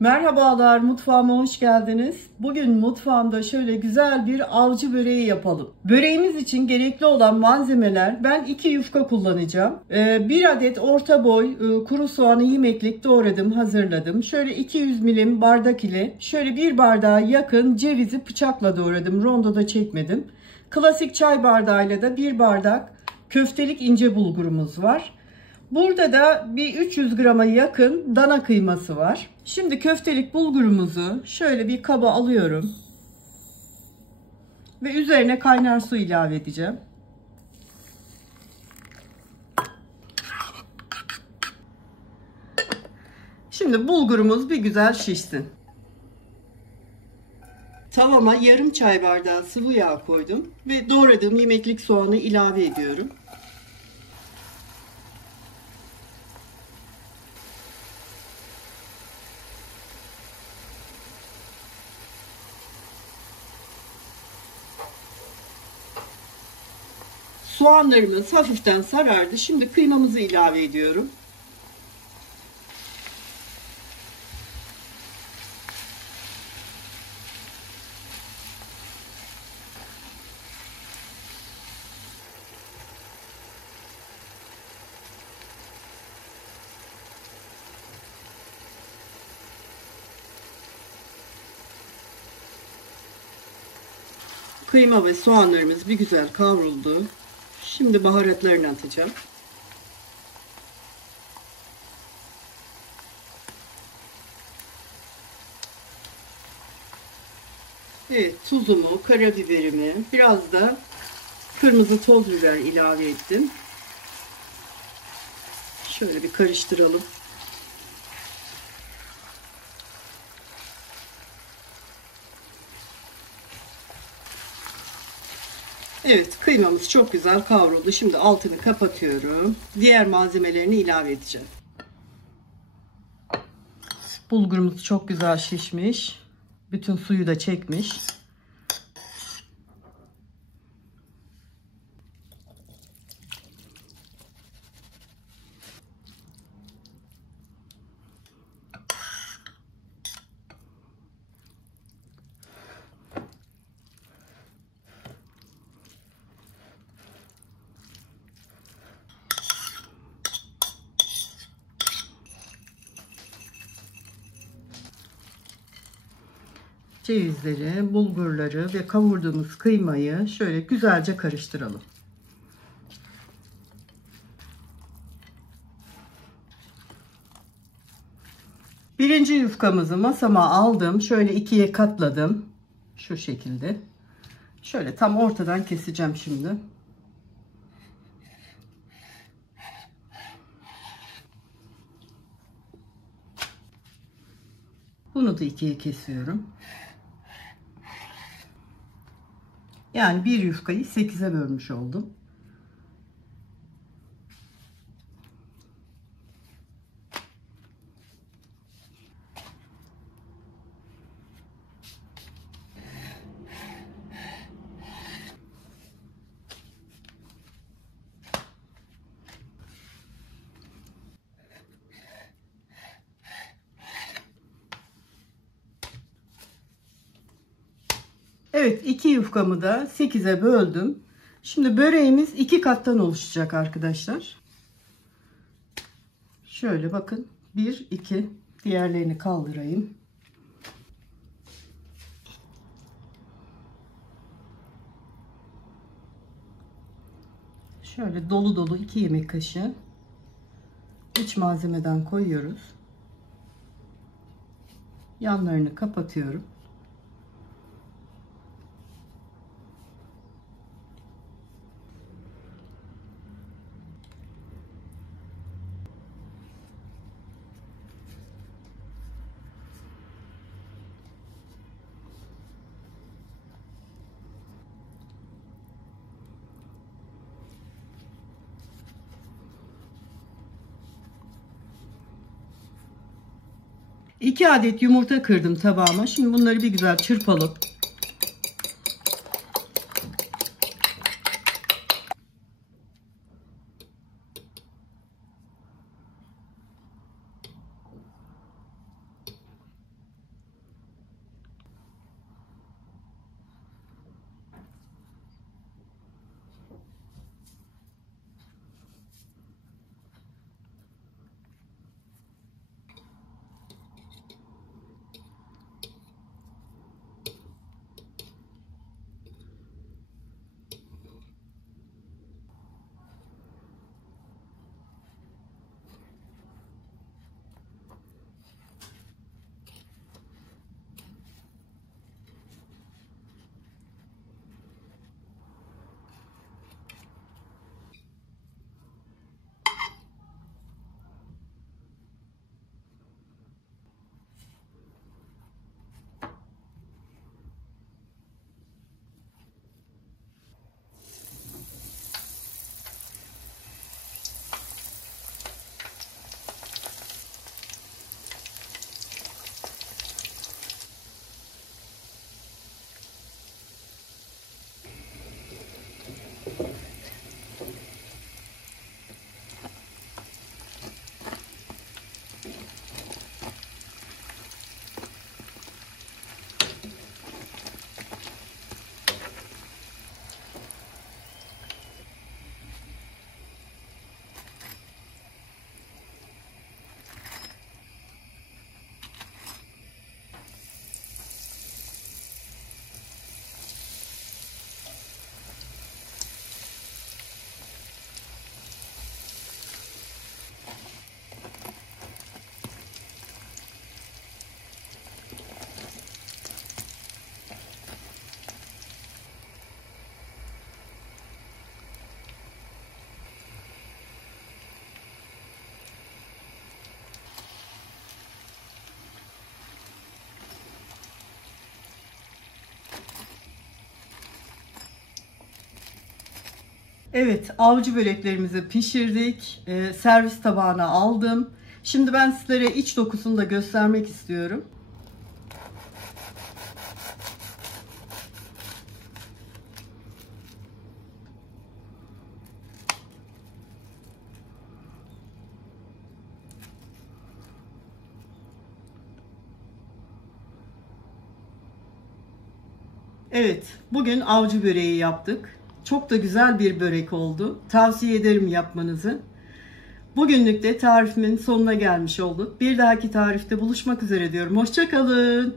Merhabalar, mutfağıma hoş geldiniz. Bugün mutfağımda şöyle güzel bir avcı böreği yapalım. Böreğimiz için gerekli olan malzemeler, ben 2 yufka kullanacağım. 1 adet orta boy kuru soğanı yemeklik doğradım, hazırladım. Şöyle 200 milim bardak ile şöyle 1 bardağa yakın cevizi bıçakla doğradım, rondoda çekmedim. Klasik çay bardağıyla da 1 bardak köftelik ince bulgurumuz var. Burada da bir 300 grama yakın dana kıyması var. Şimdi köftelik bulgurumuzu şöyle bir kaba alıyorum. Ve üzerine kaynar su ilave edeceğim. Şimdi bulgurumuz bir güzel şişsin. Tavama yarım çay bardağı sıvı yağ koydum. Ve doğradığım yemeklik soğanı ilave ediyorum. Soğanlarımız hafiften sarardı. Şimdi kıymamızı ilave ediyorum. Kıyma ve soğanlarımız bir güzel kavruldu. Şimdi baharatlarını atacağım. Evet, tuzumu, karabiberimi, biraz da kırmızı toz biber ilave ettim. Şöyle bir karıştıralım. Evet, kıymamız çok güzel kavruldu. Şimdi altını kapatıyorum. Diğer malzemelerini ilave edeceğim. Bulgurumuz çok güzel şişmiş. Bütün suyu da çekmiş. Cevizleri, bulgurları ve kavurduğumuz kıymayı şöyle güzelce karıştıralım. Birinci yufkamızı masama aldım. Şöyle ikiye katladım. Şu şekilde. Şöyle tam ortadan keseceğim şimdi. Bunu da ikiye kesiyorum. Yani bir yufkayı 8'e bölmüş oldum. Evet, 2 yufkamı da 8'e böldüm. Şimdi böreğimiz 2 kattan oluşacak arkadaşlar. Şöyle bakın. 1, 2. Diğerlerini kaldırayım. Şöyle dolu dolu 2 yemek kaşığı iç malzemeden koyuyoruz. Yanlarını kapatıyorum. İki adet yumurta kırdım tabağıma. Şimdi bunları bir güzel çırpalım. Evet, avcı böreklerimizi pişirdik. Servis tabağına aldım. Şimdi ben sizlere iç dokusunu da göstermek istiyorum. Evet, bugün avcı böreği yaptık. Çok da güzel bir börek oldu. Tavsiye ederim yapmanızı. Bugünlük de tarifimin sonuna gelmiş olduk. Bir dahaki tarifte buluşmak üzere diyorum. Hoşça kalın.